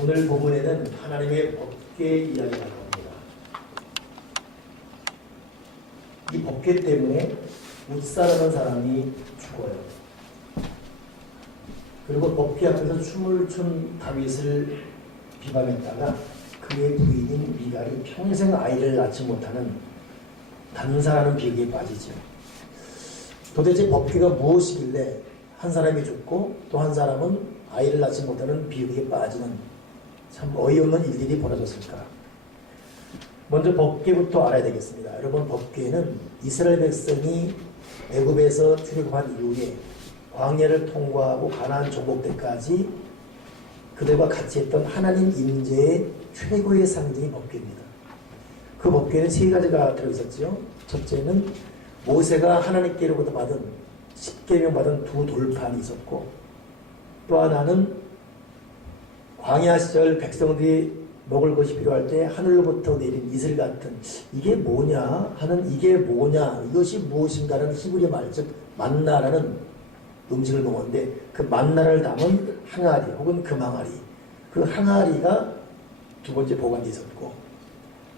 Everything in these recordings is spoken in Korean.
오늘 본문에는 하나님의 법궤 이야기가 나옵니다. 이 법궤 때문에 웃사라는 사람이 죽어요. 그리고 법궤 앞에서 춤을 춘 다윗을 비방했다가 그의 부인인 미갈이 평생 아이를 낳지 못하는 단사라는 비극에 빠지죠. 도대체 법궤가 무엇이길래 한 사람이 죽고 또 한 사람은 아이를 낳지 못하는 비극에 빠지는 참 어이없는 일들이 벌어졌을까. 먼저 법궤부터 알아야 되겠습니다. 여러분, 법궤는 이스라엘 백성이 애굽에서 출애굽한 이후에 광야를 통과하고 가나안 정복 때까지 그들과 같이 했던 하나님 임재의 최고의 상징이 법궤입니다. 그 법궤는 세 가지가 들어있었죠. 첫째는 모세가 하나님께로부터 받은 10계명 받은 두 돌판이 있었고, 또 하나는 광야 시절 백성들이 먹을 것이 필요할 때 하늘로부터 내린 이슬 같은, 이게 뭐냐 하는, 이게 뭐냐, 이것이 무엇인가라는 히브리 말, 즉 만나라는 음식을 먹었는데 그 만나를 담은 항아리 혹은 금항아리, 그 항아리가 두 번째 보관되어 있었고,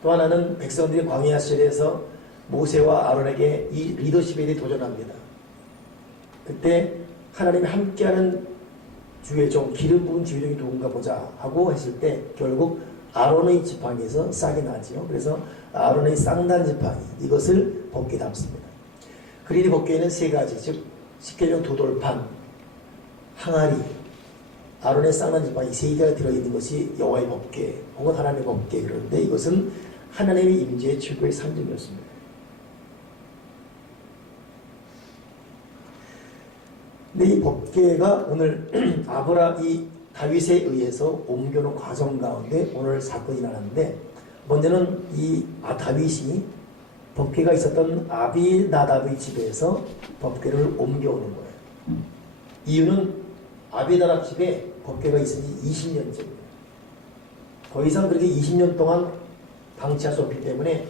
또 하나는 백성들이 광야 시절에서 모세와 아론에게 이 리더십에 대해 도전합니다. 그때 하나님이 함께하는 주의 종, 기름 부은 주의 종이 누군가 보자 하고 했을 때 결국 아론의 지팡이에서 싹이 나지요. 그래서 아론의 쌍난 지팡이, 이것을 법궤에 담습니다. 그리니 법궤에는 세 가지, 즉 십계명 두 돌판, 항아리, 아론의 쌍난 지팡이, 세 개가 들어있는 것이 여호와의 법궤 혹은 하나님의 법궤. 그런데 이것은 하나님의 임재의 최고의 상징이었습니다. 근데 이 법궤가 오늘 이 다윗에 의해서 옮겨놓은 과정 가운데 오늘 사건이 나는데, 먼저는 다윗이 법궤가 있었던 아비나답의 집에서 법궤를 옮겨오는 거예요. 이유는 아비나답 집에 법궤가 있은 지 20년째입니다. 더 이상 그렇게 20년 동안 방치할 수 없기 때문에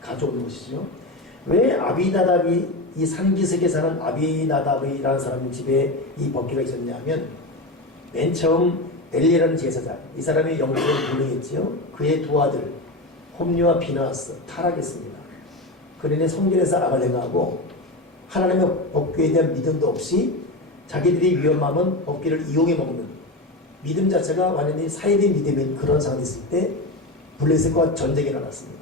가져오는 것이죠. 왜 아비나답이 이 산기슭에 사는 아비나답이라는 사람 집에 이 법궤가 있었냐면, 맨 처음 엘리라는 제사장, 이 사람이 영적으로 불능했지요. 그의 두 아들 홈리와 비나스 타락했습니다. 그러니 성전에서 악을 행하고 하나님의 법궤에 대한 믿음도 없이 자기들이 위험하면 법궤를 이용해 먹는 믿음 자체가 완전히 사이비 믿음인 그런 상황이 있을 때 블레셋과 전쟁이 일어났습니다.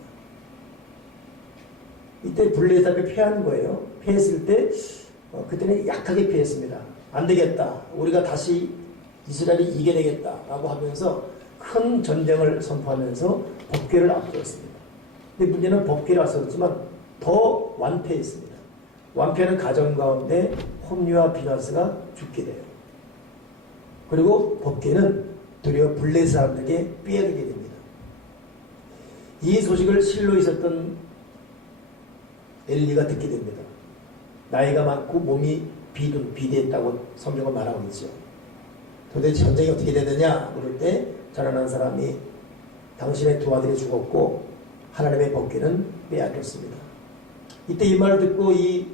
이때 블레셋이 패한 거예요. 패했을 때 그때는 약하게 패했습니다. 안 되겠다, 우리가 다시 이스라엘이 이겨내겠다 라고 하면서 큰 전쟁을 선포하면서 법궤를 앞두었습니다. 근데 문제는 법궤를 앞섰지만 더 완패했습니다. 완패하는 가정 가운데 홈리와 비나스가 죽게 돼요. 그리고 법궤는 도리어 블레셋 사람들에게 빼앗기게 됩니다. 이 소식을 실로 있었던 엘리가 듣게 됩니다. 나이가 많고 몸이 비대했다고 성경은 말하고 있죠. 도대체 전쟁이 어떻게 되느냐 그럴 때 자라난 사람이 당신의 두 아들이 죽었고 하나님의 법궤는 빼앗겼습니다. 이때 이 말을 듣고 이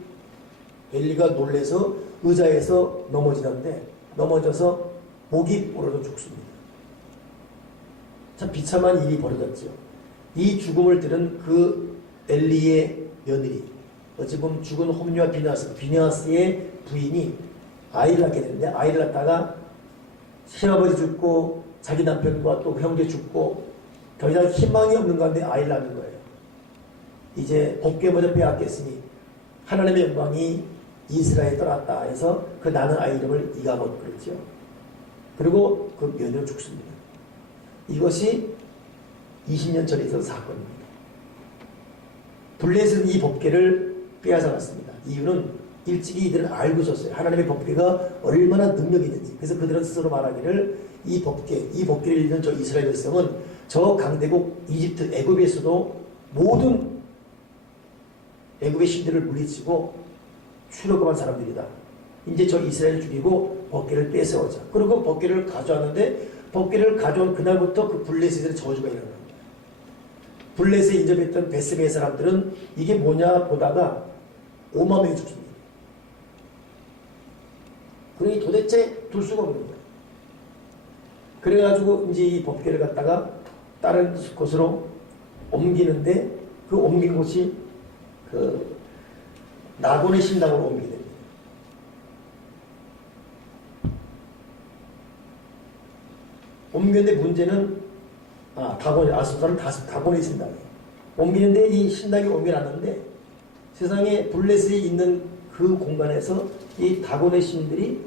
엘리가 놀래서 의자에서 넘어지는데, 넘어져서 목이 부러져 죽습니다. 참 비참한 일이 벌어졌죠. 이 죽음을 들은 그 엘리의 며느리, 어찌 보면 죽은 홈리와 비나스의 부인이 아이를 낳게 되는데, 아이를 낳다가 시아버지 죽고 자기 남편과 또 형제 죽고 더 이상 희망이 없는 가운데 아이를 낳는 거예요. 이제 법궤마저 빼앗겼으니 하나님의 영광이 이스라엘에 떠났다 해서 그 나는 아이 이름을 이가봇 그랬죠. 그리고 그 며느리는 죽습니다. 이것이 20년 전에 있었던 사건입니다. 블레셋은 이 법궤를 빼앗아갔습니다. 이유는 일찍이 이들은 알고 있었어요. 하나님의 법궤가 얼마나 능력이 있는지. 그래서 그들은 스스로 말하기를 이 법궤를 읽는 저 이스라엘 백성은 저 강대국 이집트 애굽에서도 모든 애굽의 신들을 물리치고 출애굽한 사람들이다. 이제 저 이스라엘을 죽이고 법궤를 뺏어오자. 그리고 법궤를 가져왔는데, 법궤를 가져온 그날부터 그 블레셋의 저주가 일어나는 거예요. 블레셋에 인접했던 베스베의 사람들은 이게 뭐냐 보다가 5만 명이 죽습니다. 그러니 도대체 둘 수가 없는 거예요. 그래가지고 이제 이 법궤를 갖다가 다른 곳으로 옮기는데 그 옮긴 곳이 그 나곤의 신당으로 옮기게 됩니다. 옮겼는데 문제는 아수사는 다곤의 신당이에요. 옮기는데 이 신당이 옮겨놨는데 세상에 블레셋이 있는 그 공간에서 이 다곤의 신들이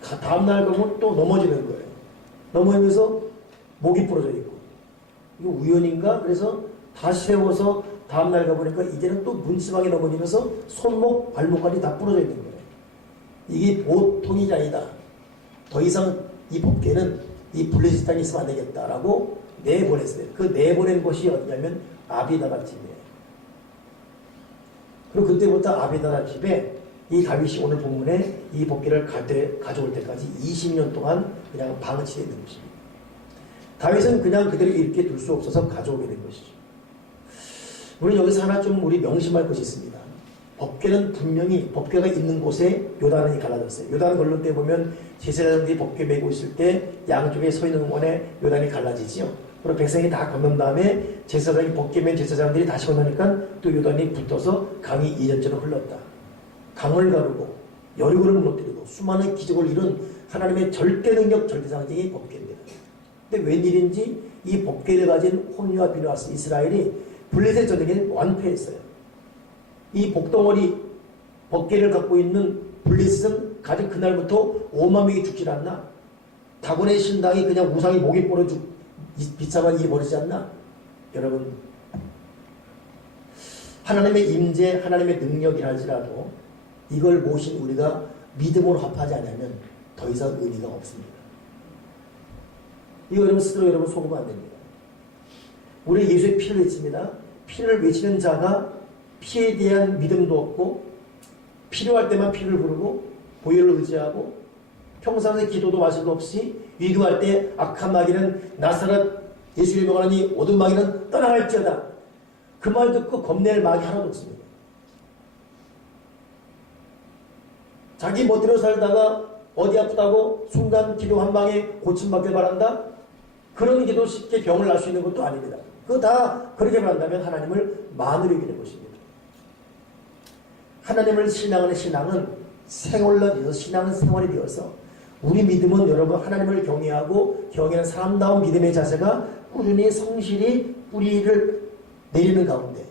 다음날 가면 또 넘어지는 거예요. 넘어지면서 목이 부러져 있고 이거 우연인가? 그래서 다시 세워서 다음날 가보니까 이제는 또 문지방에 넘어지면서 손목, 발목까지 다 부러져 있는 거예요. 이게 보통이 아니다. 더 이상 이 법궤는 이 블레셋 땅에 있으면 안 되겠다라고 내보냈어요. 그 내보낸 곳이 어디냐면 아비다라 집이에요. 그리고 그때부터 아비다라 집에 이 다윗이 오늘 본문에 이 법궤를 가져올 때까지 20년 동안 그냥 방치되어 있는 것입니다. 다윗은 그냥 그대로 이렇게 둘 수 없어서 가져오게 된 것이죠. 우리는 여기서 하나 좀 우리 명심할 것이 있습니다. 법궤는 분명히 법궤가 있는 곳에 요단이 갈라졌어요. 요단 걸로 때 보면 제사장들이 법궤 메고 있을 때 양쪽에 서 있는 원에 요단이 갈라지지요. 그리고 백성이 다 건넌 다음에 제사장이 법궤 맨 제사장들이 다시 건너니까 또 요단이 붙어서 강이 이전처럼 흘렀다. 강을 가르고 여리고를 무너뜨리고 수많은 기적을 이룬 하나님의 절대 능력 절대 상징이 법궤입니다. 근데 웬일인지 이 법궤를 가진 호니와 비느하스 이스라엘이 블레셋 전쟁에 완패했어요. 이 복덩어리 법궤를 갖고 있는 블레셋은 가진 그날부터 5만 명이 죽질 않나? 다곤의 신당이 그냥 우상이 목이 부러져 비참한 일이 벌어지지 않나? 여러분, 하나님의 임재, 하나님의 능력이라 할지라도 이걸 모신 우리가 믿음으로 합하지 않으면 더 이상 의미가 없습니다. 이거 여러분 스스로 여러분 속으면 안 됩니다. 우리 예수의 피를 외칩니다. 피를 외치는 자가 피에 대한 믿음도 없고 필요할 때만 피를 부르고 보혈을 의지하고 평상시에 기도도 마실도 없이 위급할 때 악한 마귀는 나사렛 예수 이름으로 하니 어두운 마귀는 떠나갈지어다. 그 말 듣고 겁낼 마귀 하나도 없습니다. 자기 멋대로 살다가 어디 아프다고 순간 기도 한 방에 고침받길 바란다? 그런 기도 쉽게 병을 날 수 있는 것도 아닙니다. 그거 다 그렇게 바란다면 하나님을 만으로 이기는 것입니다. 하나님을 신앙하는 신앙은 생활로 되어서 신앙은 생활이 되어서 우리 믿음은 여러분 하나님을 경외하고 경외하는 사람다운 믿음의 자세가 꾸준히 성실히 뿌리를 내리는 가운데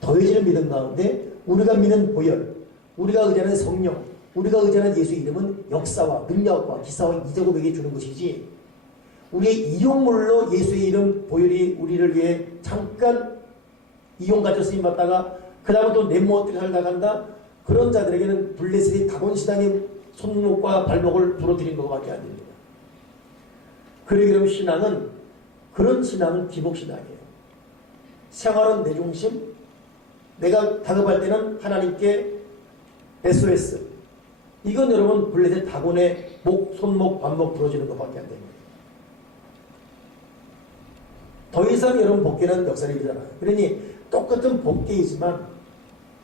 더해지는 믿음 가운데 우리가 믿는 보혈, 우리가 의지하는 성령, 우리가 의지하는 예수 이름은 역사와 능력과 기사와 이적을 주는 것이지 우리의 이용물로 예수의 이름 보혈이 우리를 위해 잠깐 이용가져 쓰임받다가 그 다음에 또 내 멋대로 살다가 한다. 그런 자들에게는 블레셋이 다곤시당의 손목과 발목을 부러뜨린 것밖에 안 됩니다. 그러기로 신앙은 그런 신앙은 기복신앙이에요. 생활은 내 중심, 내가 다급할 때는 하나님께 SOS. 이건 여러분 블레셋 다곤의 목, 손목, 발목 부러지는 것밖에 안 됩니다. 더 이상 여러분 법궤는 역사이잖아요. 그러니 똑같은 법궤이지만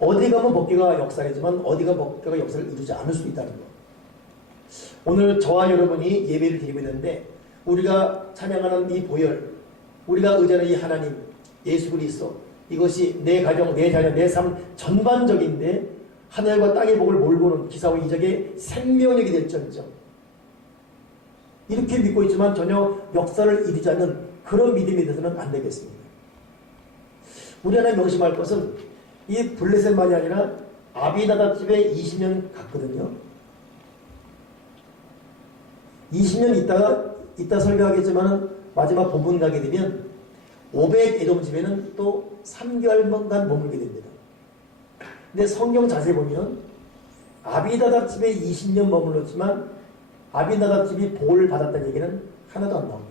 어디 가면 법궤가 역사이지만 어디가 법궤가 역사를 이루지 않을 수도 있다는 거. 오늘 저와 여러분이 예배를 드리고 있는데 우리가 찬양하는 이 보혈, 우리가 의지하는 이 하나님, 예수 그리스도 이것이 내 가정, 내 자녀, 내 삶 전반적인데 하늘과 땅의 복을 몰고는 기사와 이적의 생명력이 될지언정 이렇게 믿고 있지만 전혀 역사를 이루지 않는 그런 믿음이 되서는 안 되겠습니다. 우리 하나 명심할 것은 이 블레셋만이 아니라 아비나답 집에 20년 갔거든요. 20년 이따 설교하겠지만 마지막 본문 가게 되면 오벳 에돔 집에는 또 3개월간 머물게 됩니다. 근데 성경 자세히 보면 아비나답 집에 20년 머물렀지만 아비나답 집이 복을 받았다는 얘기는 하나도 안 나옵니다.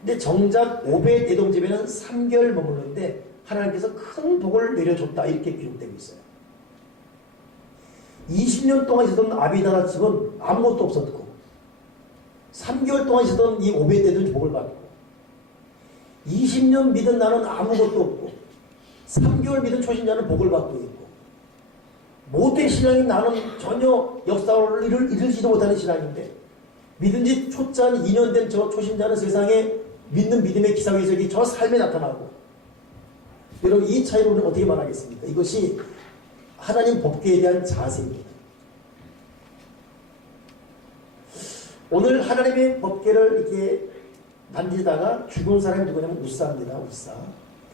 근데 정작 오벳 에돔 집에는 3개월 머물렀는데 하나님께서 큰 복을 내려줬다 이렇게 기록되고 있어요. 20년 동안 있었던 아비나답 집은 아무것도 없었고 3개월 동안 있었던 이 오벳 에돔 복을 받고 20년 믿은 나는 아무것도 없고 3개월 믿은 초신자는 복을 받고 있고 못된 신앙이 나는 전혀 역사를 이루지도 못하는 신앙인데 믿은 지 초짜는 2년 된 저 초신자는 세상에 믿는 믿음의 기사회적이 저 삶에 나타나고 여러분 이 차이로 우리는 어떻게 말하겠습니까? 이것이 하나님 법궤에 대한 자세입니다. 오늘 하나님의 법궤를 이렇게 만지다가 죽은 사람이 누구냐면 우사입니다. 우사.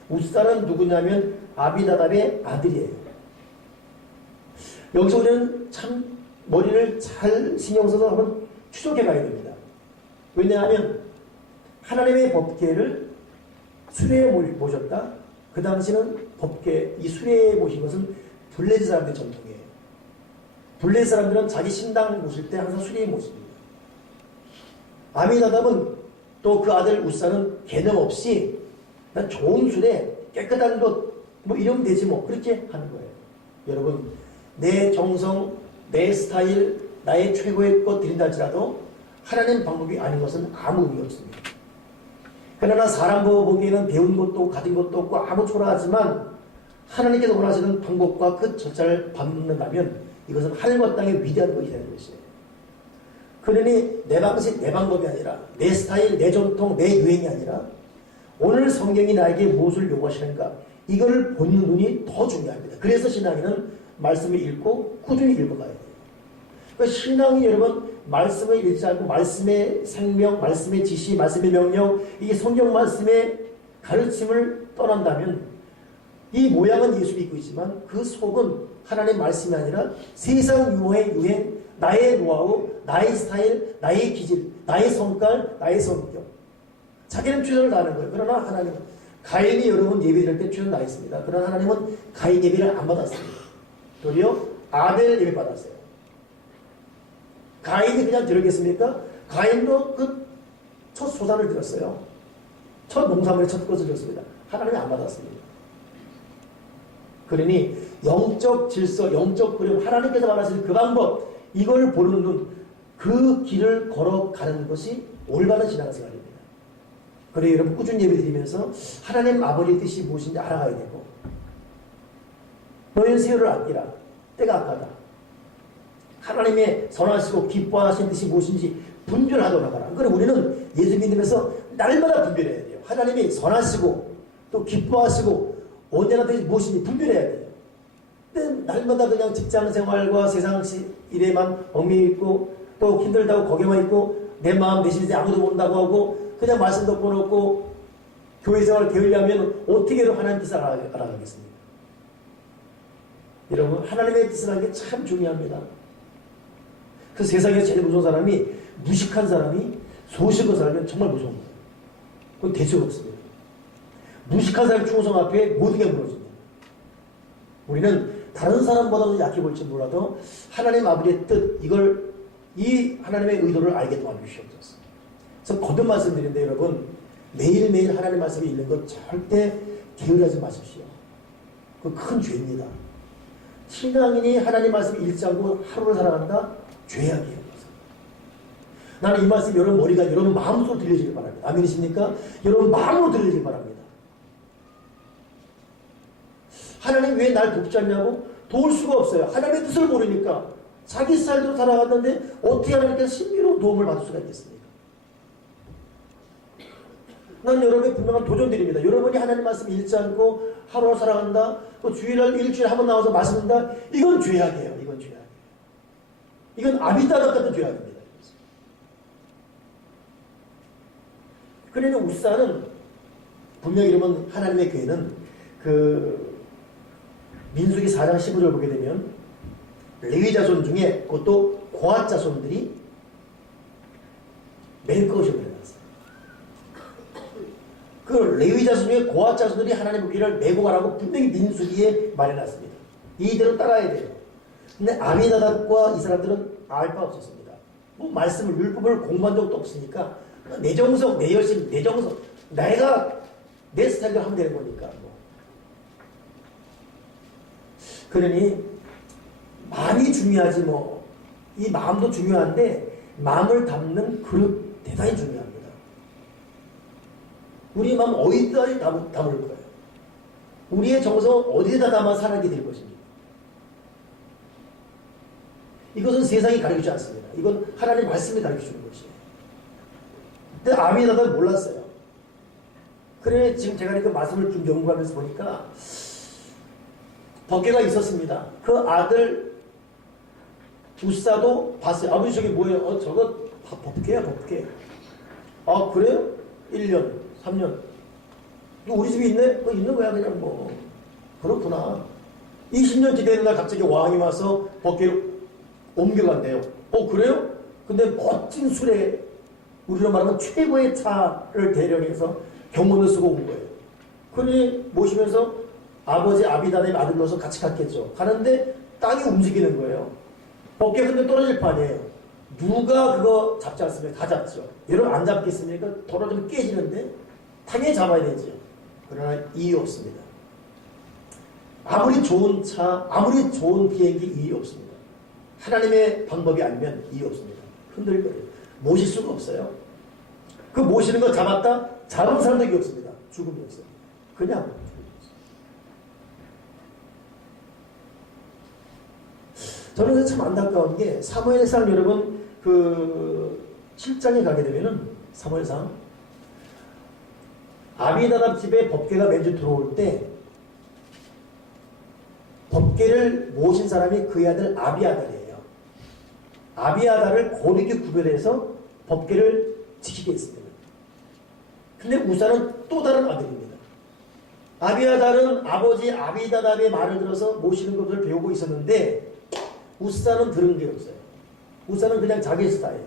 우사는 누구냐면 아비나답의 아들이에요. 여기서 우리는 참 머리를 잘 신경 써서 한번 추적해 가야 됩니다. 왜냐하면 하나님의 법궤를 수레에 모셨다. 그 당시는 법궤, 이 수레에 모신 것은 블레셋 사람들의 전통이에요. 블레셋 사람들은 자기 신당 모실 때 항상 수레에 모십니다. 아미나답은 또 그 아들 우사는 개념 없이 난 좋은 수레, 깨끗한 것, 뭐 이러면 되지 뭐 그렇게 하는 거예요. 여러분 내 정성, 내 스타일, 나의 최고의 것 드린다 할지라도 하나님 방법이 아닌 것은 아무 의미 없습니다. 그러나 사람 보기에는 배운 것도 가진 것도 없고 아무 초라하지만 하나님께서 원하시는 방법과 그 절차를 밟는다면 이것은 하늘과 땅의 위대한 것이라는 것이에요. 그러니 내 방식, 내 방법이 아니라 내 스타일, 내 전통, 내 유행이 아니라 오늘 성경이 나에게 무엇을 요구하시는가 이걸 보는 눈이 더 중요합니다. 그래서 신앙인은 말씀을 읽고 꾸준히 읽어가야 돼요. 그러니까 신앙이 여러분 말씀을 읽지 않고 말씀의 생명, 말씀의 지시, 말씀의 명령 이게 성경 말씀의 가르침을 떠난다면 이 모양은 예수 믿고 있지만 그 속은 하나님의 말씀이 아니라 세상 유머의 유행, 나의 노하우, 나의 스타일, 나의 기질, 나의 성깔, 나의 성격. 자기는 최선을 다하는 거예요. 그러나 하나님은 가인이 여러분 예배드릴 때 최선을 다했습니다. 그러나 하나님은 가인 예배를 안 받았습니다. 도리어 아벨 예배 받았어요. 가인이 그냥 드렸겠습니까? 가인도 그 첫 소산을 드렸어요. 첫 농산물의 첫 것을 드렸습니다. 하나님이 안 받았습니다. 그러니 영적 질서, 영적 그림, 하나님께서 말하시는 그 방법, 이걸 보는 눈, 그 길을 걸어가는 것이 올바른 신앙생활입니다. 그래서 여러분 꾸준히 예배드리면서 하나님 아버지의 뜻이 무엇인지 알아가야 되고 너희는 세월을 아끼라. 때가 악하다. 하나님의 선하시고 기뻐하신 뜻이 무엇인지 분별하도록 하라. 그럼 우리는 예수 믿으면서 날마다 분별해야 돼요. 하나님이 선하시고 또 기뻐하시고 언제나 뜻이 무엇인지 분별해야 돼요. 근데 날마다 그냥 직장 생활과 세상 일에만 얽매여 있고 또 힘들다고 거기만 있고 내 마음 내 신세 아무도 모른다고 하고 그냥 말씀 듣고 놓고 교회 생활을 게을리하면 어떻게 하나님 뜻을 알아가겠습니까? 여러분 하나님의 뜻을 하는 게 참 중요합니다. 그 세상에서 제일 무서운 사람이 무식한 사람이 소식을 살면 정말 무서운 거예요. 그건 될 수가 없습니다. 무식한 사람의 충성 앞에 모든 게 무너집니다. 우리는 다른 사람보다도 약해 보일지 몰라도 하나님 아버지의 뜻 이걸 이 하나님의 의도를 알게 도와주시옵소서. 그래서 거듭 말씀드리는데 여러분 매일매일 하나님 말씀을 읽는 것 절대 게으르하지 마십시오. 그건 큰 죄입니다. 신앙인이 하나님 말씀을 읽지 않고 하루를 살아간다? 죄악이에요. 나는 이 말씀 여러분 머리가 여러분 마음으로 들려지길 바랍니다. 아멘이십니까? 여러분 마음으로 들려지길 바랍니다. 하나님 왜 날 돕지 않냐고? 도울 수가 없어요. 하나님의 뜻을 모르니까 자기 스타일대로 살아갔는데 어떻게 하나님께서 신비로운 도움을 받을 수가 있겠습니까? 난 여러분의 분명한 도전 드립니다. 여러분이 하나님 말씀 읽지 않고 하루를 살아간다, 또 주일날 일주일에 한 번 나와서 말씀 듣는다, 이건 죄악이에요. 이건 죄악이에요. 이건 아비다닥 같은 죄악입니다. 그러니 우사는 분명히 이러면 하나님의 교회는 그 민수기 4장 15절 보게 되면 레위 자손 중에 그것도 고앗 자손들이 멜 것이 일어났어요. 그 레위 자손 중에 고앗 자손들이 하나님의 교회를 메고 가라고 분명히 민수기에 말해놨습니다. 이대로 따라야 돼요. 근데 아미나답과 이 사람들은 알 바 없었습니다. 뭐 말씀을 율법을 공부한 적도 없으니까 내 정성, 내 열심, 내 정성, 내가 내 스타일대로 하면 되는 거니까. 뭐. 그러니 마음이 중요하지 뭐. 이 마음도 중요한데 마음을 담는 그릇 대단히 중요합니다. 우리 마음 어디다 담을 거예요? 우리의 정성 어디에다 담아 살아게 될 것입니까? 이것은 세상이 가르치지 않습니다. 이건 하나님 말씀이 가르쳐주는 것이에요. 근데 아비나답은 몰랐어요. 그래 지금 제가 그 말씀을 좀 연구하면서 보니까 법궤가 있었습니다. 그 아들 우사도 봤어요. 아버지 저게 뭐예요? 저거 법궤야 법궤. 아 그래요? 1년 3년 우리 집에 있네? 있는 거야 그냥 뭐. 그렇구나. 20년 지되는 날 갑자기 왕이 와서 법궤를 옮겨간대요. 그래요? 근데 멋진 술에 우리로 말하면 최고의 차를 대령해서 경문을 쓰고 온 거예요. 그러니 모시면서 아버지 아비다의 아들로서 같이 갔겠죠. 가는데 땅이 움직이는 거예요. 법궤 근데 떨어질 판이에요. 누가 그거 잡지 않습니까? 다 잡죠. 여러분 안 잡겠습니까? 떨어지면 깨지는데 당연히 잡아야 되죠. 그러나 이유 없습니다. 아무리 좋은 차, 아무리 좋은 비행기 이유 없습니다. 하나님의 방법이 아니면 이유 없습니다. 흔들거려요. 모실 수가 없어요. 그 모시는 거 잡았다? 잡은 사람도 없습니다. 죽음이 없어요. 그냥 저는 참 안타까운 게 사무엘상 여러분 그 7장에 가게 되면은 사무엘상 아비나답 집에 법궤가 맨주 들어올 때 법궤를 모신 사람이 그의 아들 아비아달이에요. 아비아달을 고르게 구별해서 법궤를 지키게 했습니다. 근데 우사는 또 다른 아들입니다. 아비아달은 아버지 아비나답의 말을 들어서 모시는 것을 배우고 있었는데 우사는 들은 게 없어요. 우사는 그냥 자기 스타일.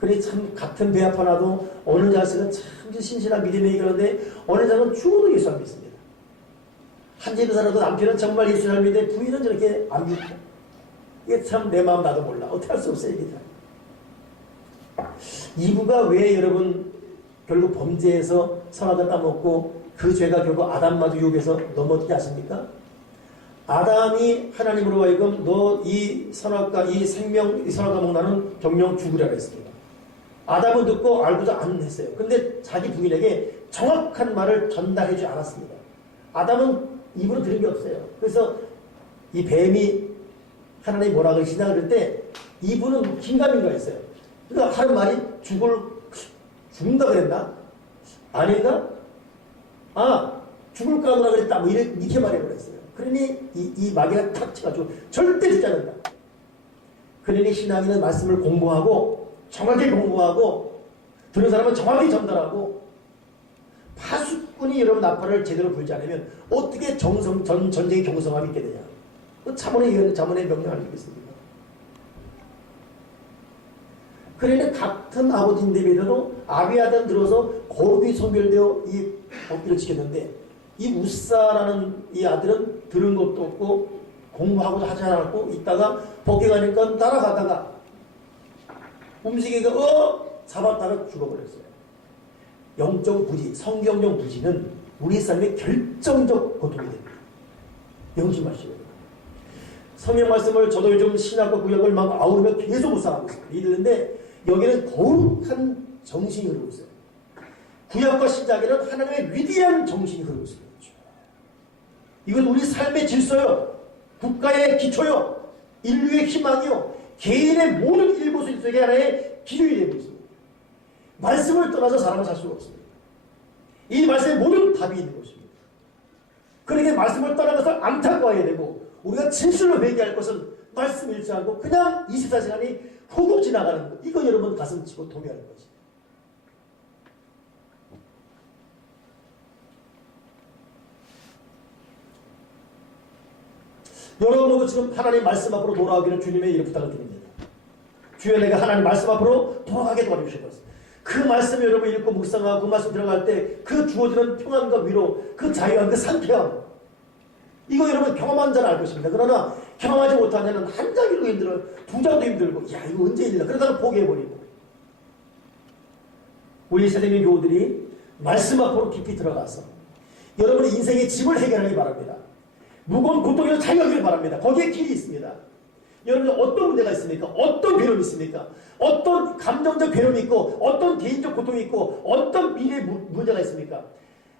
그래 참 같은 배 아파 나도 어느 자식은 참 신실한 믿음이 그런데 어느 자는 죽어도 예수 안 믿습니다. 한 집에 살아도 남편은 정말 예수 잘 믿는데 부인은 저렇게 안 믿고 이게 참 내 마음 나도 몰라. 어떻게 할 수 없어요. 이게 이브가 왜 여러분 결국 범죄에서 선악을 따먹고 그 죄가 결국 아담마저 유혹해서 넘어지지 않습니까? 아담이 하나님으로 하여금 너 이 선악과 이 생명 이 선악과 먹나는 경영 죽으라 했습니다. 아담은 듣고 알고도 안 했어요. 근데 자기 부인에게 정확한 말을 전달해주지 않았습니다. 아담은 입으로 들은 게 없어요. 그래서 이 뱀이 하나님이 뭐라 그러시나 그럴 때 이분은 긴가민가 했어요. 그러니까 하는 말이 죽는다 그랬나? 아닌가? 죽을까 하느라 그랬다. 뭐 이렇게 말해버렸어요. 그러니 이 마귀가 탁 쳐가지고 절대 듣지 않는다. 그러니 신앙인은 말씀을 공부하고 정확히 공부하고 들은 사람은 정확히 전달하고 파수꾼이 여러분 나팔을 제대로 불지 않으면 어떻게 전쟁의 경성함이 있게 되냐. 자문의 명령을 주겠습니다. 그러니 같은 아버지인데도 아비아단 들어서 거룩히 선별되어 이 법기를 지켰는데 이 우사라는 이 아들은 들은 것도 없고 공부하고도 하지 않았고 있다가 법기 가니까 따라가다가 움직이가 잡았다가 죽어버렸어요. 영적 부지, 성경적 부지는 우리 삶의 결정적 고통이 됩니다. 명심하시고요. 성경 말씀을 저도 요즘 신약과 구약을 막 아우르며 계속 묵상하고 있습니다. 읽는데 여기는 거룩한 정신이 흐르고 있어요. 구약과 신약에는 하나님의 위대한 정신이 흐르고 있습니다. 이건 우리 삶의 질서요. 국가의 기초요. 인류의 희망이요. 개인의 모든 일부수 속에 하나의 기준이 되고 있습니다. 말씀을 떠나서 사람은 살 수가 없습니다. 이 말씀에 모든 답이 있는 것입니다. 그러니까 말씀을 떠난 것을 안타까워해야 되고 우리가 진실로 회개할 것은 말씀 읽지 않고 그냥 24시간이 훅 지나가는 것. 이거 여러분 가슴 치고 동의하는 거지. 여러분도 지금 하나님 말씀 앞으로 돌아오기를 주님의 이름 부탁을 드립니다. 주여 내가 하나님 말씀 앞으로 돌아가게 도와주시옵소서. 그 말씀 여러분 읽고 묵상하고 그 말씀 들어갈 때 그 주어지는 평안과 위로 그 자유함 그 상쾌함 이거 여러분 경험한 자는 알 것입니다. 그러나 경험하지 못한 자는 한 장이도 힘들어요. 두 장도 힘들고 야 이거 언제 읽나 그러다가 포기해버리고 우리 세상의 교우들이 말씀 앞으로 깊이 들어가서 여러분의 인생의 짐을 해결하기 바랍니다. 무거운 고통에서 자유하기를 바랍니다. 거기에 길이 있습니다. 여러분 어떤 문제가 있습니까? 어떤 괴로움이 있습니까? 어떤 감정적 괴로움이 있고 어떤 개인적 고통이 있고 어떤 미래의 문제가 있습니까?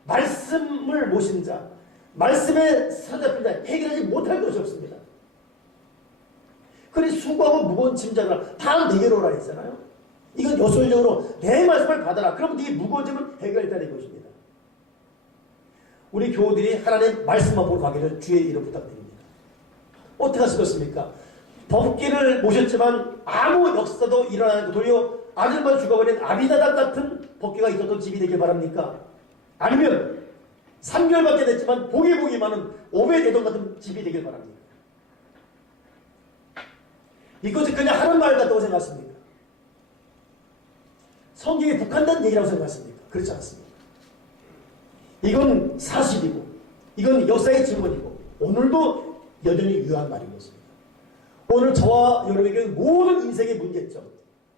말씀을 모신 자 말씀에 사로잡힌 자 해결하지 못할 것이 없습니다. 그래 수고하고 무거운 짐자들아 다 내게로 오라 했잖아요. 이건 요술적으로 내 말씀을 받아라. 그럼 네 무거운 짐은 해결되는 것입니다. 우리 교우들이 하나님 말씀만 보러 가기를 주의 이름 부탁드립니다. 어떻게 하시겠습니까? 법궤를 모셨지만 아무 역사도 일어나지 않고 도리어 아들만 죽어버린 아비나답 같은 법궤가 있었던 집이 되길 바랍니까? 아니면 3개월밖에 됐지만 복이 많은 오벳에돔 같은 집이 되길 바랍니다. 이것이 그냥 하는 말 같다고 생각하십니까? 성경에 국한된 얘기라고 생각하십니까? 그렇지 않습니다. 이건 사실이고 이건 역사의 증언이고 오늘도 여전히 유효한 말인 것입니다. 오늘 저와 여러분에게 모든 인생의 문제점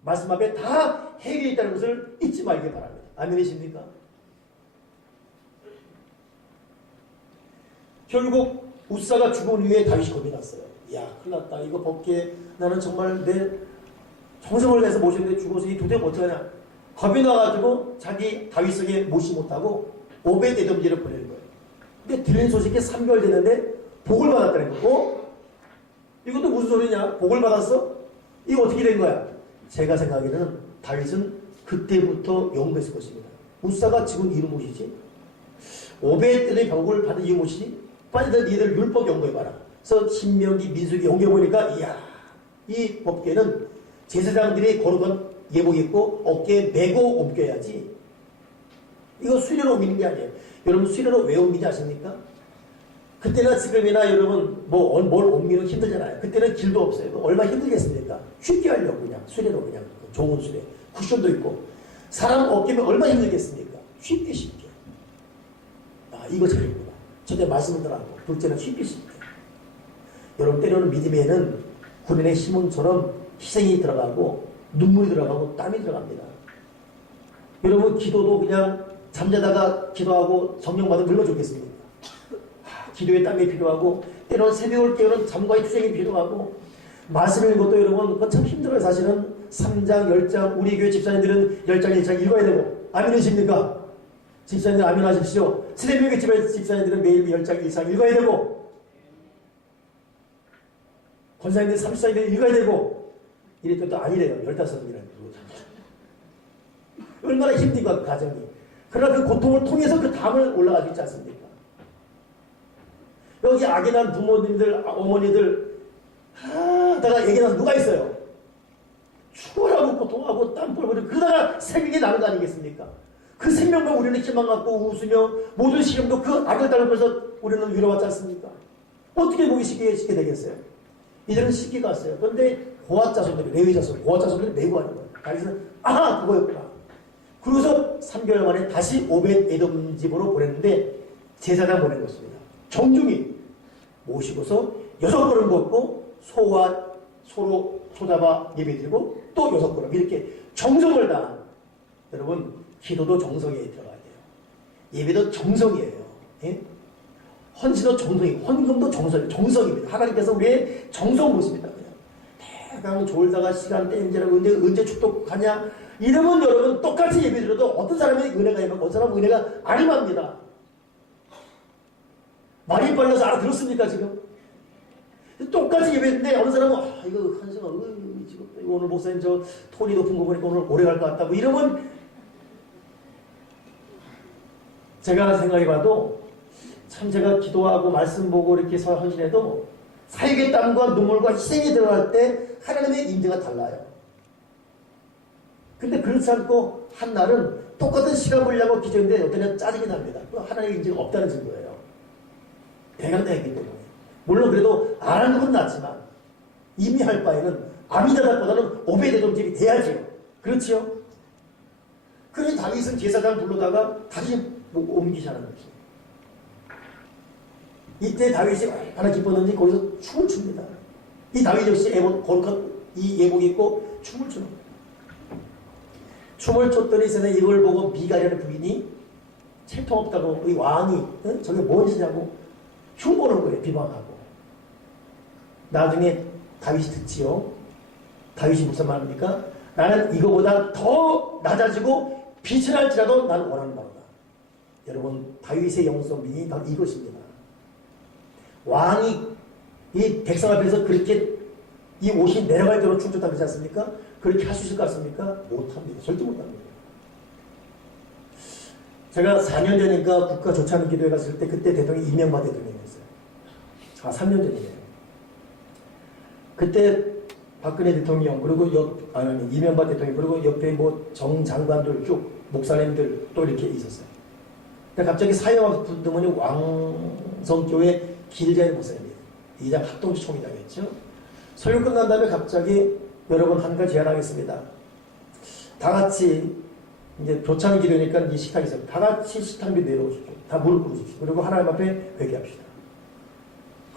말씀 앞에 다 해결이 있다는 것을 잊지 말기 바랍니다. 아멘이십니까? 결국 우사가 죽은 후에 다윗이 겁이 났어요. 야 큰일 났다. 이거 법궤 나는 정말 내 정성을 내서 모셨는데 죽어서 이 도대체 어떡하냐. 겁이 나가지고 자기 다윗에게 모시 못하고 오벳에돔지를 보내는 거예요. 근데 들린 소식이 3개월 됐는데 복을 받았다는 거고 이것도 무슨 소리냐? 복을 받았어? 이거 어떻게 된 거야? 제가 생각하기에는 다윗은 그때부터 연구했을 것입니다. 우사가 지금 이름 무엇이지? 오벳에돔의 병을 받은 이유 무엇이지? 빨리 너희들 율법 연구해봐라. 그래서 신명기 민수기 연구해보니까 이야 이 법궤는 제사장들이 거룩한 예복 입고 어깨에 메고 옮겨야지. 이거 수레로 옮기는 게 아니에요. 여러분 수레로 왜 옮기지 아십니까? 그때나 지금이나 여러분 뭘 옮기는 힘들잖아요. 그때는 길도 없어요. 얼마나 힘들겠습니까? 쉽게 하려고 그냥 수레로 그냥 좋은 수레 쿠션도 있고 사람 어깨면 얼마나 힘들겠습니까? 쉽게 아 이거 잘했구나. 첫째 말씀을 들어가고 둘째는 쉽게 여러분 때로는 믿음에는 군인의 시몬처럼 희생이 들어가고 눈물이 들어가고 땀이 들어갑니다. 여러분 기도도 그냥 잠자다가 기도하고 성령 받으면 얼마나 좋겠습니까? 기도에 땀이 필요하고 때로는 새벽을 깨우는 잠과의 투쟁이 필요하고 말씀 읽는 것도 여러분 그거 참 힘들어요. 사실은 3장 10장 우리 교회 집사님들은 10장 1장 읽어야 되고 아멘이십니까? 집사님들 아멘하십시오. 새벽에 집사님들은 매일 10장 1장 읽어야 되고 권사님들 30장들 읽어야 되고 이랬더니 또 아니래요. 15장이라는 얼마나 힘든가 그 가정이. 그러나 그 고통을 통해서 그 담을 올라가고 있지 않습니까? 여기 악이 난 부모님들, 어머니들 다가 얘기 나서 누가 있어요? 죽어라고 고통하고 땀 뻘뻘이 그러다가 생명이 나는 거 아니겠습니까? 그 생명과 우리는 희망 갖고 웃으며 모든 시험도 그 악을 따르면서 우리는 위로받지 않습니까? 어떻게 보기 쉽게 되겠어요? 이들은 쉽게 갔어요. 그런데 고아자손들이 레위자손, 고아자손들이 메고 하는 거예요. 다윗은 아하 그거였구나. 그러고서 3개월 만에 다시 오벳에돔 집으로 보냈는데 제사장 보낸 것입니다. 정중히 모시고서 6걸음 걷고 소와 소로 소잡아 예배드리고 또 6걸음 이렇게 정성을 다한 여러분 기도도 정성에 들어가야 돼요. 예배도 정성이에요. 예? 헌신도 정성이고 헌금도 정성입니다. 하나님께서 우리의 정성 보십니다. 대강 졸다가 시간 땡기라고 언제 축복하냐 이러면 여러분 똑같이 예배드려도 어떤 사람이 은혜가 임하고 어떤 사람은 은혜가 안 임합니다. 말이 빨라서 알아들었습니까 지금? 똑같이 예배했는데 어느 사람은 이거 한승아 지금 오늘 목사님 저 톤이 높은 거 보니까 오늘 오래 갈 것 같다고 이러면 제가 생각해봐도 참 제가 기도하고 말씀 보고 이렇게 헌신해도 사역의 땀과 눈물과 희생이 들어갈 때 하나님의 인재가 달라요. 근데 그렇지 않고 한 날은 똑같은 시간 분량을 기도했는데 어떤 날 짜증이 납니다. 하나님의 인재가 없다는 증거예요. 대강대이기 때문에. 물론 그래도 안 하는 건 낫지만 이미 할 바에는 아미다답보다는 오벳에돔 집이 돼야죠. 그렇지요? 그래서 다윗은 제사장 불러다가 다시 옮기자는 거죠. 이때 다윗이 얼마나 기뻤는지 거기서 춤을 춥니다. 이 다윗 역시 거룩한 이 예복이 있고 춤을 추는 거예요. 춤을 췄더니 세상에 이걸 보고 미갈이라는 부인이 채통없다고 이 왕이 저게 뭔 짓이냐고 흉보는 거예요. 비방하고. 나중에 다윗이 듣지요. 다윗이 무슨 말입니까? 나는 이거보다 더 낮아지고 빛을 할지라도 나는 원하는 바로다. 여러분 다윗의 영성민이 바로 이것입니다. 왕이 이 백성 앞에서 그렇게 이 옷이 내려갈 대로 춤췄다 그러지 않습니까? 그렇게 할 수 있을 것 같습니까? 못합니다. 절대 못합니다. 제가 4년 전인가 국가 좋지 않은 기도에 갔을 때 그때 대통령이 이명박 대통령이었어요. 3년 전이네요. 그때 박근혜 대통령 그리고 이명박 대통령 그리고 옆에 뭐 정 장관들 쭉 목사님들 또 이렇게 있었어요. 근데 갑자기 사회와 분들이 왕성교회 길자의 목사님이에요. 이장 합동지 총회장이었죠. 설교 끝난 다음에 갑자기 여러분 한 가지 제안하겠습니다. 다 같이 이제 조찬 기도니까 이 식탁이 있어요. 다 같이 식탁 위에 내려오십시오. 다 무릎 꿇으십시오. 그리고 하나님 앞에 회개합시다.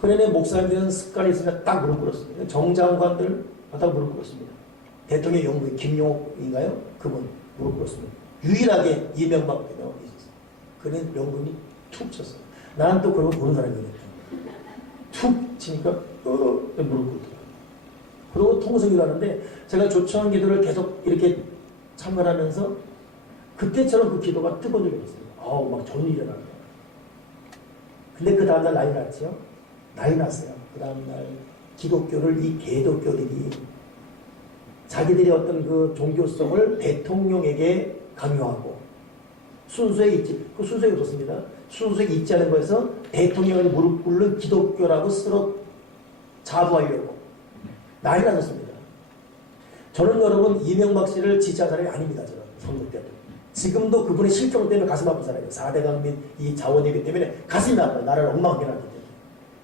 그러니 목사님들은 습관이 있으면 딱 무릎 꿇었습니다. 정장관들 다 무릎 꿇었습니다. 대통령 영부인 김용옥인가요? 그분 무릎 꿇었습니다. 유일하게 이명박 대통령이 있었어요. 그는 영부인이 툭 쳤어요. 나는 또 그러고 보는 사람이거든요. 툭 치니까 무릎 꿇더라고요. 그리고 통성기도 하는데 제가 조청한 기도를 계속 이렇게 참관하면서 그때처럼 그 기도가 뜨거운 적이 없어요. 아우 막 전이 일어나는 거예요. 근데 그 다음날 난리 났죠. 난리 났어요. 그 다음날 기독교를 이 개독교들이 자기들의 어떤 그 종교성을 대통령에게 강요하고 순수에 있지, 그 순수에 없었습니다. 순수에 있지 않은 거에서 대통령을 무릎 꿇는 기독교라고 스스로 자부하려고 난리 났었습니다. 저는 여러분 이명박 씨를 지지한 사람이 아닙니다. 저는 선거 때도. 지금도 그분의 실종 때문에 가슴 아픈 사람이에요. 4대 강민 이 자원예비 때문에 가슴이 아파요. 나라를 엉망하게 하기 때문에.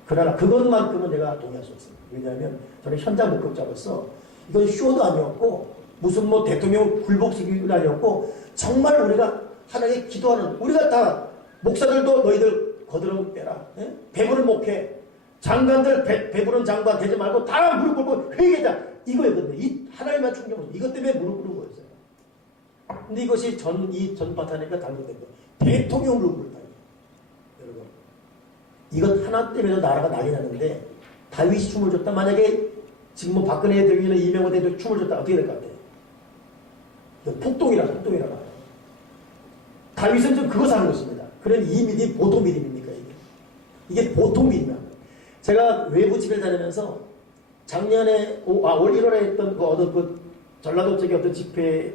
그러나 그것만큼은 제가 동의할 수 없습니다. 왜냐하면 저는 현장 목격자로서 이건 쇼도 아니었고 무슨 뭐 대통령 굴복시키기도 아니었고 정말 우리가 하나님께 기도하는 우리가 다 목사들도 너희들 거드름 빼라. 예? 배부른 목회 장관들 배부른 장관 되지 말고 다 무릎 꿇고 회개자 이거였거든요. 이 하나님만 충격을 이것 때문에 무릎 꿇는 거였어요. 근데 이것이 이 전파타니까 잘못된 거예요. 대통령 무릎 꿇다. 여러분 이것 하나 때문에도 나라가 난리 나는데 다윗이 춤을 췄다. 만약에 지금 뭐 박근혜 대통령이나 이명박 대통령이 춤을 췄다 어떻게 될 것 같아요? 폭동이라 다윗은 좀 그거 사는 것입니다. 그런 이 믿음이 보통 믿음입니까 이게 보통 믿음이야. 제가 외부 집회를 다니면서 작년에 올 1월에 했던 그 전라도 쪽의 어떤 집회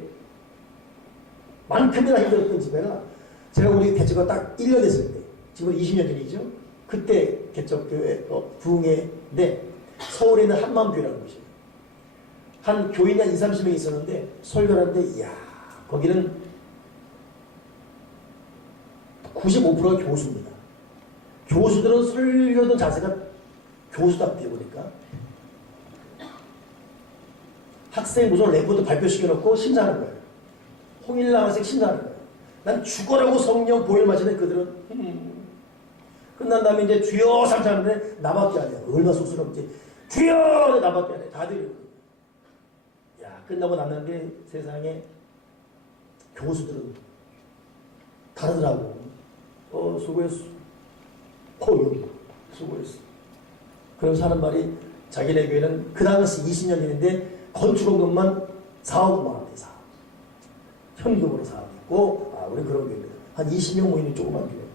만큼이나 힘들었던 집회가 제가 우리 개척가 딱 1년 됐을 때 지금 20년 전이죠. 그때 개척교회 부흥회인데 서울에 있는 한마음교회라는 곳이에요. 한 교인이 한 20-30명 있었는데 설교를 하는데 이야 거기는 95%가 교수입니다. 교수들은 설교하던 자세가 교수답게 보니까 학생 무슨 레포트 발표시켜놓고 심사하는 거예요. 홍일랑 학생 심사하는 거예요. 난 죽어라고 성령 보혈 마시는 그들은 끝난 다음에 이제 주여 삼창하는데 나밖에 안 해요. 얼마나 쑥스럽지. 주여 나밖에 안 해. 다들 야 끝나고 났는데 세상에 교수들은 다르더라고. 수고했어. 여기 수고했어. 그래서 하는 말이 자기네 교회는 그 당시 20년 전인데 건축원금만 4억만 원대 4억. 현금으로 4억 있고 우리 그런 교회입니다. 한 20명 모이는 조그만 교회.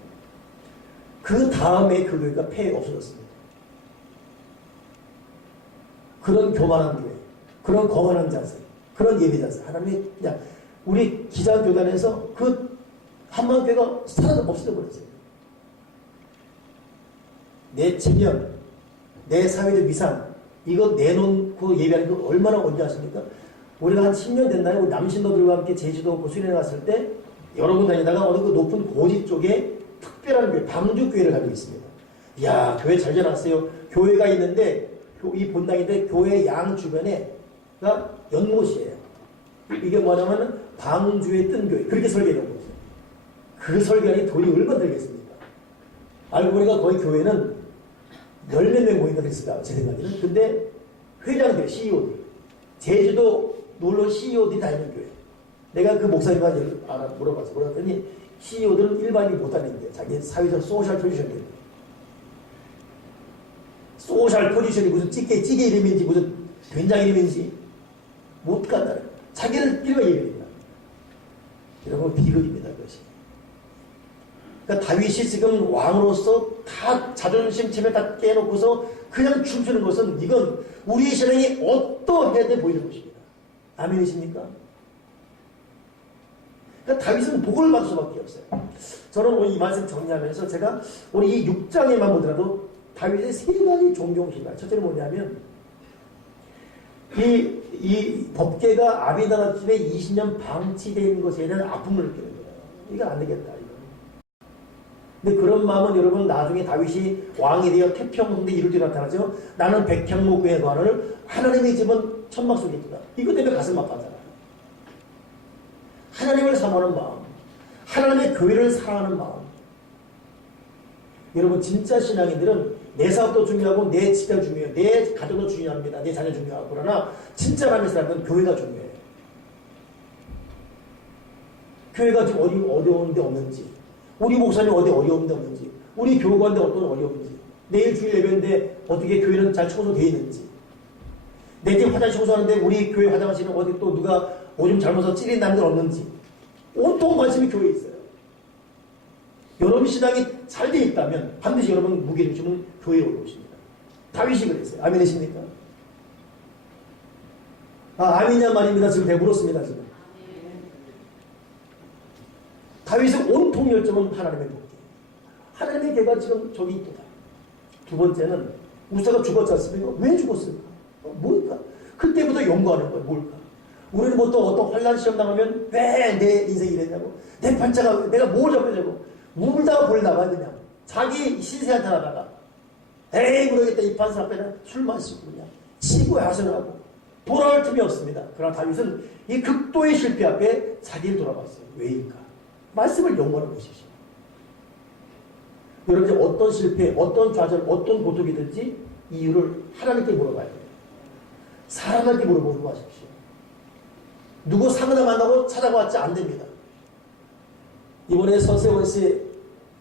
그 다음에 그 교회가 폐해 없어졌습니다. 그런 교만한 교회, 그런 거만한 자세, 그런 예배 자세. 하나님이 그냥 우리 기자교단에서 그 한마음교회가 사라져 없어져 버렸어요. 내 체면, 내 사회적 위상 이거 내놓고 예배하는 거 얼마나 언제 하십니까? 우리가 한 10년 됐나요? 우리 남신도들과 함께 제주도 수련회 갔을 때 여러 군 다니다가 어느 그 높은 고지 쪽에 특별한 교회, 방주교회를 가지고 있습니다. 이야, 교회 잘 지어놨어요. 교회가 있는데, 이 본당인데, 교회 양 주변에가 연못이에요. 이게 뭐냐면, 방주에 뜬 교회. 그렇게 설계해놓은 거죠. 그 설계하니 돈이 얼마나 들겠습니까? 알고 보니까 거기 교회는 10몇 명 모인 것 있을까, 제 생각에는. 근데, 회장들, CEO들. 제주도 놀러 CEO들이 다니는 교회. 내가 그 목사님한테 물어봤어. 물어봤더니, CEO들은 일반인이 못 다니는데 자기 사회적 소셜 포지션이 소셜 포지션이 무슨 찌개 이름인지 무슨 된장 이름인지 못 간다는 자기를 필요가 예배입니다. 여러분 비극입니다. 그것이. 그러니까 다윗이 지금 왕으로서 다 자존심 체면 다 깨놓고서 그냥 춤추는 것은 이건 우리의 신앙이 어떠해야 보이는 것입니다. 아멘이십니까? 그러니까 다윗은 복을 받을 수밖에 없어요. 저는 오늘 이 말씀 정리하면서 제가 오늘 이 6장에만 보더라도 다윗의 세 가지 존경심이다. 첫째는 뭐냐면 이 법궤가 아비나답 집에 20년 방치된 것에 대한 아픔을 느끼는 거예요. 이거 안 되겠다. 이거. 근데 그런 마음은 여러분 나중에 다윗이 왕이 되어 태평성대 이룰 때 나타나죠. 나는 백향목 외의 관을 하나님의 집은 천막 속에 있다. 이것 때문에 가슴 아파하잖아요. 하나님을 사모하는 마음, 하나님의 교회를 사랑하는 마음. 여러분 진짜 신앙인들은 내 사업도 중요하고 내 집도 중요해요. 내 가정도 중요합니다. 내 자녀 중요하고. 그러나 진짜 하나님의 사람은 교회가 중요해요. 교회가 지금 어디 어려운 데 없는지, 우리 목사님 어디 어려운 데 없는지, 우리 교관데 어떤 어려운지, 내일 주일 예배인데 어떻게 교회는 잘 청소되어 있는지, 내 집 화장실 청소하는데 우리 교회 화장실은 어디 또 누가 오줌 잘못해서 찌린 남들 없는지 온통 관심이 교회에 있어요. 여러분 신앙이 잘 되어 있다면 반드시 여러분 무게를 주면 교회에 올라오십니다. 다윗이 그랬어요. 아멘이십니까? 아멘이냐 말입니다. 지금 배불었습니다. 지금. 다윗의 온통 열정은 하나님의 복귀. 하나님의 개가 지금 저기 있다. 두 번째는 우사가 죽었지 않습니까? 왜 죽었을까? 뭘까? 그때부터 연구하는 거예요. 뭘까? 우리는 뭐 또 어떤 환란 시험 당하면 왜 내 인생이 이랬냐고, 내 팔자가 내가 뭘 잡으려고 울다가 볼다가 그냥 자기 신세한테 하다가 에이 모르겠다 이 판사 앞에는 술 마시고 그냥 치고 야선을 하고 돌아올 틈이 없습니다. 그러나 다윗은 이 극도의 실패 앞에 자기를 돌아봤어요. 왜일까? 말씀을 연구하는 것이죠. 여러분이 어떤 실패, 어떤 좌절, 어떤 고통이든지 이유를 하나님께 물어봐야 돼요. 사람한테 물어보고 하십시오. 누구 상담 만나고 찾아왔지 안 됩니다. 이번에 서세원 씨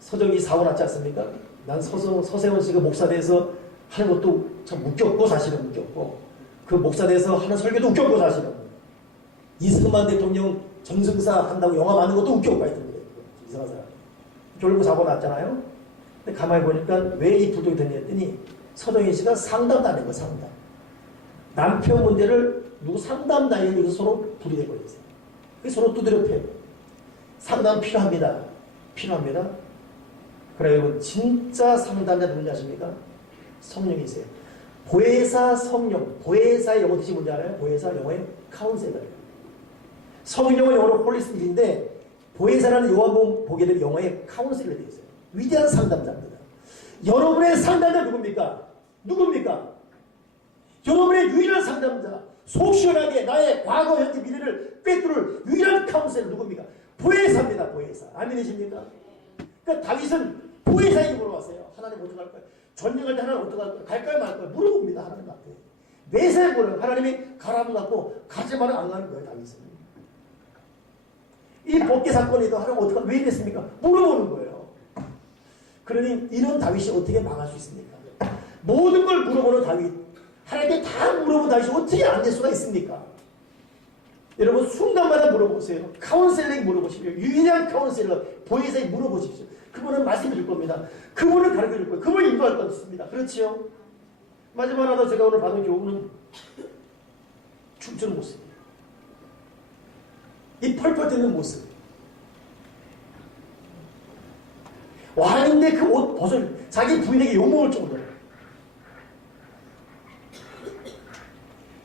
서정이 사고 났지 않습니까? 난 서세원 씨가 목사 돼서 하는 것도 참 웃겼고 사실은 웃겼고 그 목사 돼서 하는 설교도 웃겼고 사실은 이승만 대통령 점승사 한다고 영화 만든 것도 웃겼고 하여튼 그래요. 이상한 사람. 결국 사고 났잖아요. 근데 가만히 보니까 왜 이 부동이 됐냐 했더니 서정희 씨가 상담 다닌 거예요. 상담. 남편 문제를 누구 상담 다니면서 서로 불이 되버렸어요. 서로 두드려 패요. 상담 필요합니다. 필요합니다. 그래 여러분 진짜 상담자 누군지 아십니까? 성령이세요. 보혜사 성령. 보혜사의 영어 뜻이 뭔지 알아요? 보혜사 영어의 카운셀러예요. 성령은 영어로 홀리스피릿인데 보혜사라는 요한복음 보게 되면 영어의 카운셀러가 되어 있어요. 위대한 상담자입니다. 여러분의 상담자 누굽니까? 누굽니까? 여러분의 유일한 상담자, 속 시원하게 나의 과거, 현재, 미래를 꿰뚫을 유일한 카운셀러 누굽니까? 보혜사입니다. 보혜사. 아멘이십니까? 그러니까 다윗은 보혜사에게 물어봤어요. 하나님 어떻게 할 거예요? 전쟁할 때 하나님 어떻게 할 거예요? 갈까요 말까요? 물어봅니다. 하나님 앞에. 매사에 물어요. 하나님이 가라고 갖고 가지 말은 안 가는 거예요. 다윗은. 이 법계 사건에도 하나님 어떻게 왜 이랬습니까? 물어보는 거예요. 그러니 이런 다윗이 어떻게 망할 수 있습니까? 모든 걸 물어보는 다윗. 하나님께 다 물어본 다윗이 어떻게 안 될 수가 있습니까? 여러분 순간마다 물어보세요. 카운셀러에게 물어보십시오. 유일한 카운셀러 보혜사에게 물어보십시오. 그분은 말씀해 줄 겁니다. 그분을 가르쳐 줄 거예요. 그분을 인도할 것같습니다. 그렇지요? 마지막으로 제가 오늘 받은 교훈은 춤추는 모습이에요. 이 펄펄 뛰는 모습. 왕인데 그 옷 벗을 자기 부인에게 욕먹을 정도로.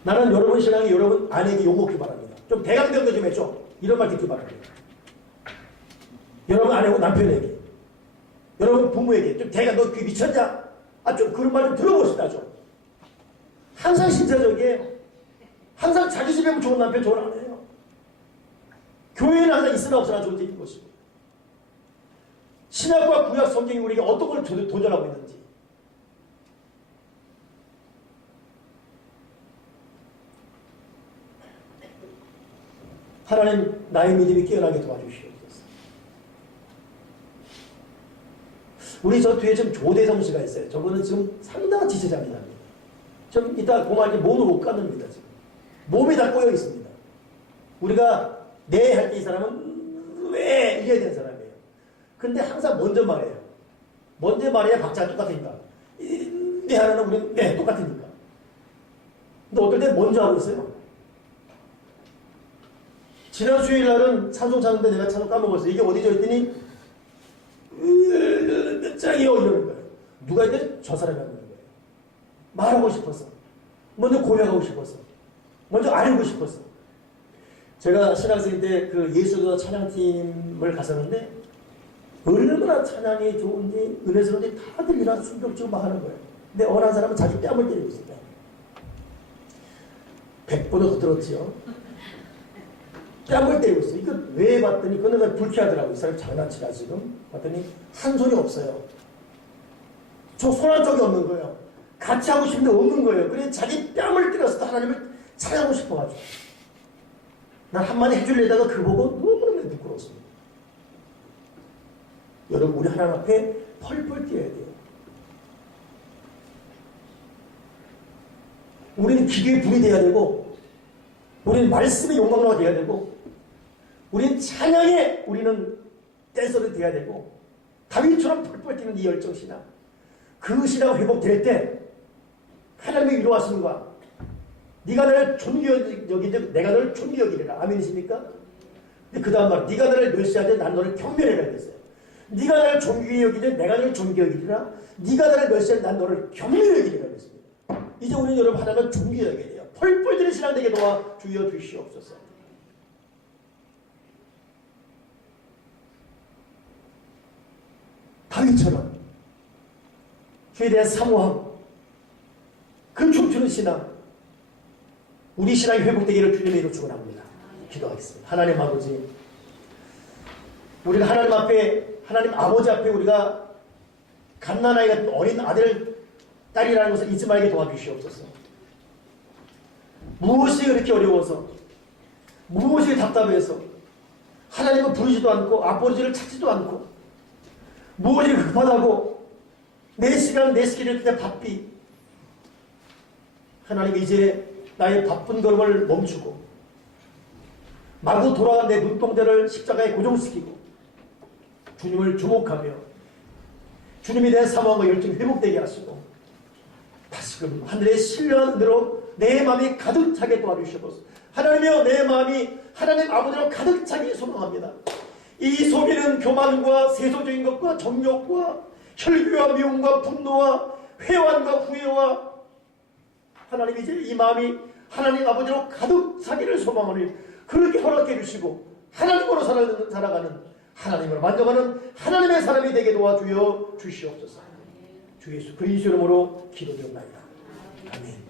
나는 여러분 신앙이 여러분 아내에게 욕먹기 바랍니다. 좀 대강변도 좀 해줘. 이런 말 듣기 바랍니다. 여러분 아내고 남편에게. 여러분 부모에게. 좀 너 귀 미쳤냐? 좀 그런 말 좀 들어보시다 좀. 항상 신자적이에요. 항상 자기 집에 보면 좋은 남편 좋은 아내예요. 교회는 항상 있으나 없으나 존재인 것이고. 신약과 구약 성경이 우리에게 어떤 걸 도전하고 있는지. 하나님 나의 믿음이 깨어나게 도와주시옵소서. 우리 저 뒤에 지금 조대성 씨가 있어요. 저거는 지금 상당한 지체장이랍니다. 좀 이따 고마하게 몸을 못 가눕니다. 지금 몸이 다 꼬여 있습니다. 우리가 네 할 때 이 사람은 왜 이래야 되는 사람이에요. 근데 항상 먼저 말해요. 먼저 말해야 박자가 똑같으니까 네 하나는 우리는 네 똑같으니까. 근데 어떨 때 먼저 하고 있어요. 지난 수요일 날은 찬송 찾는데 내가 찬송 까먹었어요. 이게 어디죠? 했더니 몇 장이요 이러는 거예요. 누가 이제 저 사람이 하는 거예요. 말하고 싶어서, 먼저 고백하고 싶어서, 먼저 알고 싶어서. 제가 신학생 때 그 예수도 찬양팀을 갔었는데 얼마나 찬양이 좋은지 은혜스러운지 다들 이런 순종치고 막 하는 거예요. 근데 어느 한 사람은 자기 뺨을 때리고 있습니다. 100번을 더 들었지요. 뺨을 때리고 있어요. 이거 왜 봤더니 그건 내가 불쾌하더라고요. 이 사람 장난치다 지금. 봤더니 한 손이 없어요. 저 손 한 쪽이 없는 거예요. 같이 하고 싶은데 없는 거예요. 그래서 자기 뺨을 때려서 하나님을 찬양하고 싶어가지고. 난 한마디 해주려다가 그 보고 너무너무 부끄러웠습니다. 여러분 우리 하나님 앞에 펄펄 뛰어야 돼요. 우리는 기도의 불이 돼야 되고 우리는 말씀의 용광로가 돼야 되고 우리는 찬양에 우리는 댄서로 돼야 되고 다윗처럼 펄펄 뛰는 이 열정신앙 그 신앙 회복될 때 하나님의 위로하시는 거야. 네가 나를 존귀여기지 내가 너를 존귀여기리라. 아멘이십니까? 근데 그 다음 말 네가 나를 멸시하되 난 너를 경멸해라 그랬어요. 네가 나를 존귀히 여기되 내가 너를 존귀히 여기리라. 네가 나를 멸시하되 난 너를 경멸히 여기리라 그랬습니다. 이제 우리는 여러분 하나님을 존귀히 여겨야 돼요. 펄펄 뛰는 신앙 되게 도와 주여 주시옵소서. 다윗처럼 그에 대한 사모함 그 춤추는 신앙 우리 신앙이 회복되기를 주님의 이름으로 축원합니다. 기도하겠습니다. 하나님 아버지 우리가 하나님 앞에 하나님 아버지 앞에 우리가 갓난아이 같은 어린 아들 딸이라는 것을 잊지 말게 도와주시옵소서. 무엇이 그렇게 어려워서 무엇이 답답해서 하나님을 부르지도 않고 아버지를 찾지도 않고 무엇이 급하다고 내 시간 내 스킬을 그냥 바삐 하나님 이제 나의 바쁜 걸음을 멈추고 마구 돌아간 내 눈동자를 십자가에 고정시키고 주님을 주목하며 주님에 대한 사모함과 열정이 회복되게 하시고 다시금 하늘의 신령한 은혜로 내 마음이 가득 차게 도와주시옵소서. 하나님이여 내 마음이 하나님 아버지로 가득 차게 소망합니다. 이 속에는 교만과 세속적인 것과 정욕과 혈기와 미움과 분노와 회환과 후회와 하나님 이제 이 마음이 하나님 아버지로 가득 차기를 소망하니 그렇게 허락해 주시고 하나님으로 살아가는 하나님을 만져가는 하나님의 사람이 되게 도와주여 주시옵소서. 주 예수 그리스도 이름으로 기도드립니다. 아멘.